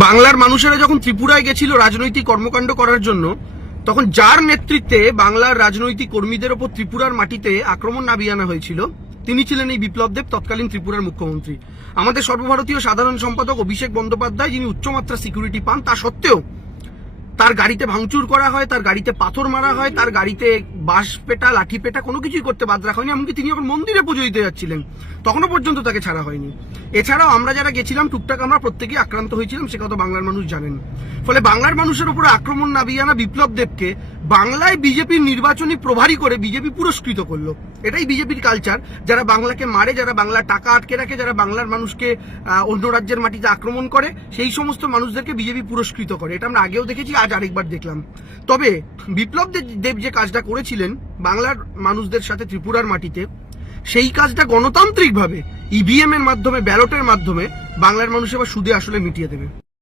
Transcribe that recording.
বাংলার মানুষেরা যখন ত্রিপুরায় গেছিল রাজনৈতিক কর্মকাণ্ড করার জন্য, তখন যার নেতৃত্বে বাংলার রাজনৈতিক কর্মীদের ওপর ত্রিপুরার মাটিতে আক্রমণ নামিয়ে আনা হয়েছিল, তিনি ছিলেন এই বিপ্লব দেব, তৎকালীন ত্রিপুরার মুখ্যমন্ত্রী। আমাদের সর্বভারতীয় সাধারণ সম্পাদক অভিষেক বন্দ্যোপাধ্যায়, যিনি উচ্চমাত্রা সিকিউরিটি পান, তা সত্ত্বেও তার গাড়িতে ভাঙচুর করা হয়, তার গাড়িতে পাথর মারা হয়, তার গাড়িতে বাঁশ পেটা, লাঠি পেটা কোনো কিছুই করতে বাদ রাখা হয়নি। এমনকি তিনি যখন মন্দিরে পুজো দিতে যাচ্ছিলেন তখনও পর্যন্ত তাকে ছাড়া হয়নি। এছাড়াও আমরা যারা গেছিলাম টুকটাক আমরা প্রত্যেকেই আক্রান্ত হয়েছিলাম, সে কথা বাংলার মানুষ জানেন। ফলে বাংলার মানুষের উপরে আক্রমণ নামিয়ে আনা বিপ্লব দেবকে বাংলায় বিজেপির নির্বাচনী প্রভারী করে বিজেপি পুরস্কৃত করলো। এটাই বিজেপির কালচার। যারা বাংলাকে মারে, যারা বাংলার টাকা আটকে রাখে, যারা বাংলার মানুষকে অন্য রাজ্যের মাটিতে আক্রমণ করে, সেই সমস্ত মানুষদেরকে বিজেপি পুরস্কৃত করে। এটা আমরা আগেও দেখেছি, আজ আরেকবার দেখলাম। তবে বিপ্লব দেব যে কাজটা করেছিলেন বাংলার মানুষদের সাথে ত্রিপুরার মাটিতে, সেই কাজটা গণতান্ত্রিকভাবে ইভিএম এর মাধ্যমে, ব্যালটের মাধ্যমে বাংলার মানুষ এবার সুদে আসলে মিটিয়ে দেবে।